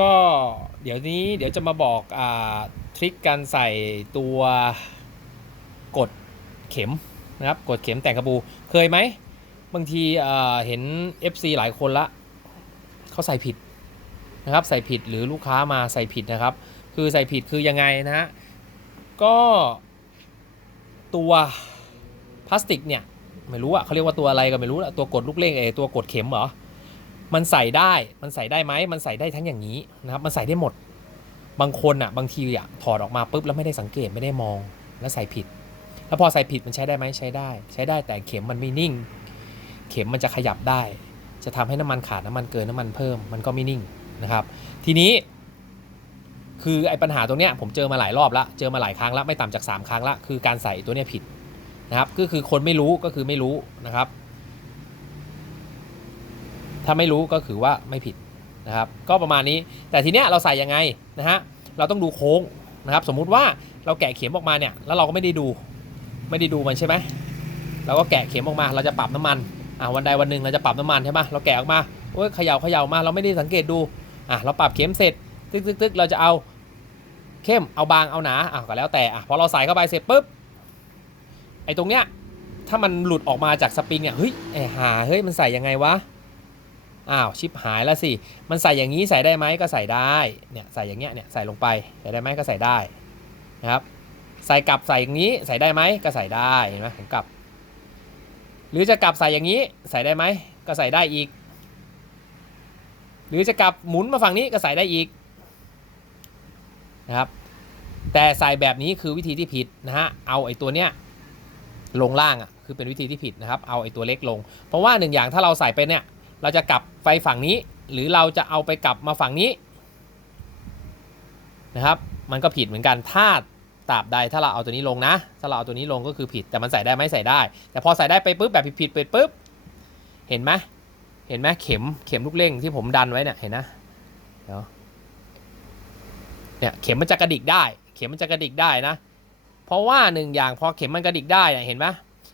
ก็เดี๋ยวนี้เดี๋ยวจะมาบอกอ่าทริคการใส่ตัวกดเข็มนะครับกดเข็มแต่งกระบูเคยไหม บางทีเห็น FC หลายคนละเขาใส่ผิดนะครับใส่ผิดหรือลูกค้ามาใส่ผิดนะครับ คือใส่ผิดคือยังไงนะฮะก็ตัวพลาสติกเนี่ยไม่รู้อะเขาเรียกว่าตัวอะไรก็ไม่รู้ละตัวกดลูกเล่งเออตัวกดเข็มเหรอ มันใส่ได้มันใส่ได้ไหมมันใส่ได้ทั้งอย่างนี้นะครับ มันใส่ได้หมดบางคนอะบางทีอะถอดออกมาปุ๊บแล้วไม่ได้สังเกตไม่ได้มองแล้วใส่ผิด แล้วพอใส่ผิดมันใช้ได้ไหมใช้ได้ ใช้ได้แต่เข็มมันไม่นิ่ง เข็มมันจะขยับได้ จะทำให้น้ำมันขาดน้ำมันเกินน้ำมันเพิ่มมันก็ไม่นิ่งนะครับ ทีนี้ คือไอ้ปัญหาตรงเนี้ยผมเจอมาหลายรอบละเจอมาหลายครั้งละไม่ต่ำจาก 3 ครั้งละคือการใส่ตัวเนี้ยผิดนะครับก็คือคนไม่รู้ก็คือไม่รู้นะครับ ถ้าไม่รู้ก็คือว่าไม่ผิดนะครับ ก็ประมาณนี้ แต่ทีเนี้ยเราใส่ยังไงนะฮะ เราต้องดูโค้งนะครับ สมมุติว่าเราแกะเข็มออกมาเนี่ย แล้วเราก็ไม่ได้ดู ไม่ได้ดูมันใช่ไหมเราก็แกะเข็มออกมา เราจะปรับน้ำมันอ่าวันใดวันหนึ่งเราจะปรับน้ำมันใช่ไหมเราแกะออกมาโอ้ยเขย่าเขย่ามา เราไม่ได้สังเกตดู อะเราปรับเข็มเสร็จ ตึกตึกตึกเราจะเอาเข้ม เอาบาง เอาหนาอะก็แล้วแต่อะพอเราใส่เข้าไปเสร็จปุ๊บ ไอ้ตรงเนี้ย ถ้ามันหลุดออกมาจากสปริงเนี่ย เฮ้ยไอ้หา เฮ้ย มันใส่ยังไงวะ อ้าวชิปหายแล้วสิ มันใส่อย่างนี้ใส่ได้ไหมก็ใส่ได้ เนี่ยใส่อย่างเงี้ยเนี่ยใส่ลงไปใส่ได้ไหมก็ใส่ได้นะครับ ใส่กลับใส่อย่างนี้ใส่ได้ไหมก็ใส่ได้เห็นไหมผมกลับ หรือจะกลับใส่อย่างนี้ใส่ได้ไหมก็ใส่ได้อีก หรือจะกลับหมุนมาฝั่งนี้ก็ใส่ได้อีกนะครับ แต่ใส่แบบนี้คือวิธีที่ผิดนะฮะ เอาไอ้ตัวเนี้ยลงล่างอะคือเป็นวิธีที่ผิดนะครับ เอาไอ้ตัวเล็กลง เพราะว่าหนึ่งอย่างถ้าเราใส่ไปเนี่ย เราจะกลับไฟฝั่งนี้ หรือเราจะเอาไปกลับมาฝั่งนี้นะครับ มันก็ผิดเหมือนกันถ้าตราบใดถ้าเราเอาตัวนี้ลงนะ ถ้าเราเอาตัวนี้ลงก็คือผิดแต่มันใส่ได้ไหมใส่ได้ แต่พอใส่ได้ไปปุ๊บแบบผิดๆไปปุ๊บเห็นไหมเห็นไหมเข็มเข็มลูกเล่งที่ผมดันไว้เนี่ยเห็นนะเดี๋ยวเนี่ยเข็มมันจะกระดิกได้ เข็มมันจะกระดิกได้นะ เพราะว่าหนึ่งอย่างพอเข็มมันกระดิกได้เนี่ยเห็นไหม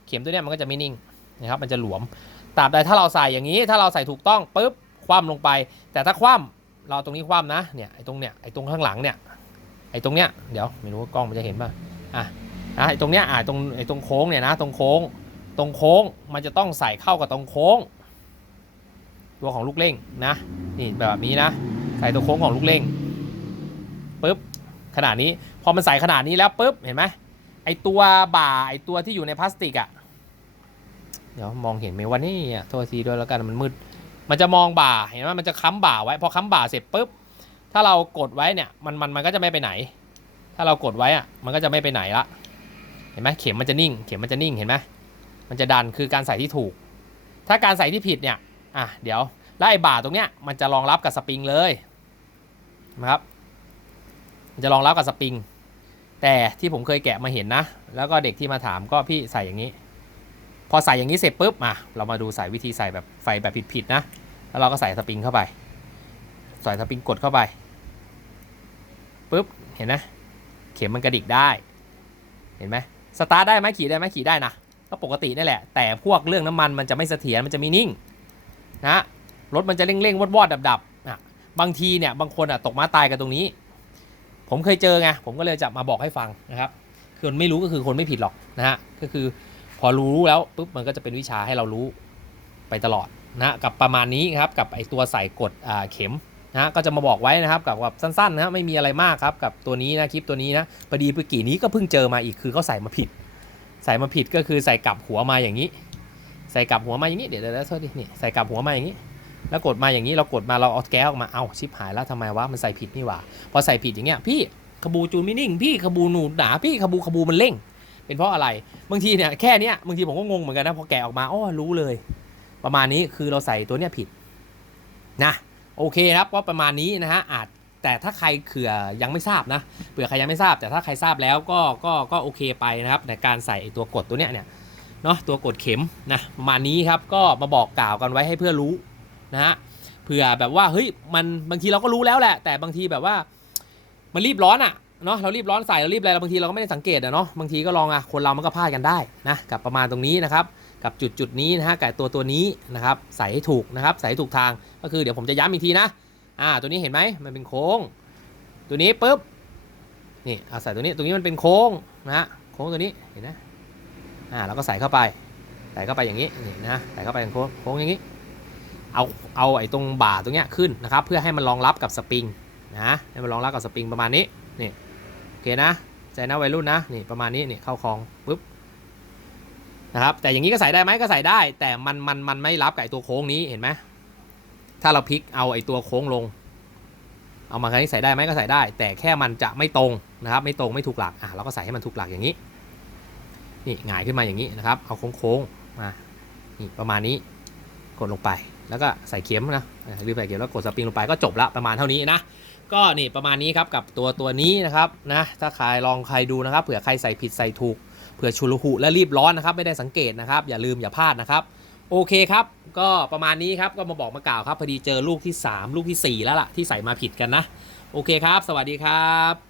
เข็มตัวเนี้ยมันก็จะไม่นิ่งนะครับมันจะหลวม ตราบใดถ้าเราใส่อย่างนี้ ถ้าเราใส่ถูกต้องปุ๊บคว่ำลงไป แต่ถ้าคว่ำเราตรงนี้คว่ำนะเนี่ยไอ้ตรงเนี้ยไอ้ตรงข้างหลังเนี่ยไอ้ตรงเนี้ยเดี๋ยวไม่รู้ว่ากล้องมันจะเห็นป่ะอะอะไอ้ตรงเนี้ยอะตรงไอ้ตรงโค้งเนี่ยนะตรงโค้ง ตรงโค้งมันจะต้องใส่เข้ากับตรงโค้ง ตัวของลูกเล่งนะนี่แบบนี้นะใส่ตัวโค้งของลูกเล่งปุ๊บขนาดนี้พอมันใส่ขนาดนี้แล้วปุ๊บเห็นไหมไอตัวบ่าไอตัวที่อยู่ในพลาสติกอะ เดี๋ยวมองเห็นไหมว่านี่อะโทษทีด้วยแล้วกันมันมืด มันจะมองบ่าเห็นไหมมันจะค้ำบ่าไว้ พอค้ำบ่าเสร็จปุ๊บ ถ้าเรากดไว้เนี่ยมันมันมันก็จะไม่ไปไหน ถ้าเรากดไว้อะมันก็จะไม่ไปไหนละเห็นไหมเข็มมันจะนิ่ง เข็มมันจะนิ่งเห็นไหมมันจะดันคือการใส่ที่ถูก ถ้าการใส่ที่ผิดเนี่ยอะเดี๋ยวแล้วไอ้บ่าตรงเนี้ยมันจะรองรับกับสปริงเลยนะครับมันจะรองรับกับสปริงแต่ที่ผมเคยแกะมาเห็นนะ แล้วก็เด็กที่มาถามก็พี่ใส่อย่างนี้ พอใส่อย่างนี้เสร็จปุ๊บมาเรามาดูใส่วิธีใส่แบบไฟแบบผิดๆนะ แล้วเราก็ใส่สปริงเข้าไป ใส่สปริงกดเข้าไปปุ๊บเห็นไหมเข็มมันกระดิกได้ เห็นไหมสตาร์ทได้ไหมขี่ได้ไหมขี่ได้นะก็ปกตินี่แหละ แต่พวกเรื่องน้ำมันมันจะไม่เสถียรมันจะมีนิ่งนะรถมันจะเร่งๆวอดๆดับๆอะบางทีเนี่ยบางคนอะตกม้าตายกันตรงนี้ ผมเคยเจอไงผมก็เลยจะมาบอกให้ฟังนะครับคนไม่รู้ก็คือคนไม่ผิดหรอกนะฮะก็คือ พอรู้แล้วปุ๊บมันก็จะเป็นวิชาให้เรารู้ไปตลอดนะกับประมาณนี้ครับกับไอตัวใส่กดเข็มนะก็จะมาบอกไว้นะครับกับแบบสั้นๆนะไม่มีอะไรมากครับกับตัวนี้นะคลิปตัวนี้นะพอดีเมื่อกี้นี้ก็เพิ่งเจอมาอีกคือเขาใส่มาผิด ใส่มาผิดก็คือใส่กลับหัวมาอย่างนี้ ใส่กลับหัวมาอย่างนี้เดี๋ยวเดี๋ยวโทษดินี่ใส่กลับหัวมาอย่างนี้ แล้วกดมาอย่างนี้เรากดมาเราเอาแก๊สออกมาเอ้าชิปหายแล้วทำไมวะมันใส่ผิดนี่หว่าพอใส่ผิดอย่างเงี้ยพี่ขบูจูนไม่นิ่งพี่ขบูหนูหนาพี่ขบูขบูมันเร่ง เป็นเพราะอะไร บางทีเนี่ยแค่เนี้ยบางทีผมก็งงเหมือนกันนะพอแกะออกมาอ้อรู้เลย ประมาณนี้คือเราใส่ตัวเนี้ยผิดนะโอเคครับก็ประมาณนี้นะฮะอาจแต่ถ้าใครเขื่อยังไม่ทราบนะเผื่อใครยังไม่ทราบ แต่ถ้าใครทราบแล้วก็ก็ก็โอเคไปนะครับในการใส่ตัวกดตัวเนี้ยเนี่ยเนาะตัวกดเข็มนะประมาณนี้ครับก็มาบอกกล่าวกันไว้ให้เพื่อรู้นะฮะเผื่อแบบว่าเฮ้ยมันบางทีเราก็รู้แล้วแหละ แต่บางทีแบบว่ามันรีบร้อนอะ่ะ เนาะเรารีบร้อนใส่เรารีบอะไรเราบางทีเราก็ไม่ได้สังเกตอะเนาะบางทีก็ลองอะคนเรามันก็พลาดกันได้นะกับประมาณตรงนี้นะครับกับจุดจุดนี้นะฮะกับตัวตัวนี้นะครับใส่ให้ถูกนะครับใส่ให้ถูกทางก็คือเดี๋ยวผมจะย้ำอีกทีนะอ่าตัวนี้เห็นไหมมันเป็นโค้ง ตัวนี้ปุ๊บนี่เอาใส่ตัวนี้ตรงนี้มันเป็นโค้งนะฮะโค้งตัวนี้เห็นไหมอ่าเราก็ใส่เข้าไปใส่เข้าไปอย่างนี้นี่นะใส่เข้าไปเป็นโค้งโค้งอย่างนี้เอาเอาไอ้ตรงบ่าตรงเนี้ยขึ้นนะครับเพื่อให้มันรองรับกับสปริงนะให้มันรองรับกับสปริงประมาณนี้นี่ อเคนะใจนะวัยรุ่นนะนี่ประมาณนี้นี่เข้าคลองปุ๊บนะครับแต่อย่างนี้ก็ใส่ได้ไหมก็ใส่ได้ แต่มันมันมันไม่รับกับไอตัวโค้งนี้เห็นไหมถ้าเราพลิกเอาไอตัวโค้งลง เอามาครั้งนี้ใส่ได้ไหมก็ใส่ได้ แต่แค่มันจะไม่ตรงนะครับ ไม่ตรงไม่ถูกหลักอะเราก็ใส่ให้มันถูกหลักอย่างนี้นี่หงายขึ้นมาอย่างนี้นะครับ เอาโค้งๆมานี่ประมาณนี้กดลงไปแล้วก็ใส่เข็มนะอะลืมใส่เข็มแล้วกดสปริงลงไปก็จบละประมาณเท่านี้นะ ก็นี่ประมาณนี้ครับกับตัวตัวนี้นะครับนะถ้าใครลองใครดูนะครับเผื่อใครใส่ผิดใส่ถูกเผื่อชุลหุและรีบร้อนนะครับไม่ได้สังเกตนะครับอย่าลืมอย่าพลาดนะครับโอเคครับ ก็ประมาณนี้ครับก็มาบอกมากล่าวครับพอดีเจอลูกที่ 3 ลูกทีสี่4 แล้วล่ะที่ใส่มาผิดกันนะ โอเคครับ สวัสดีครับ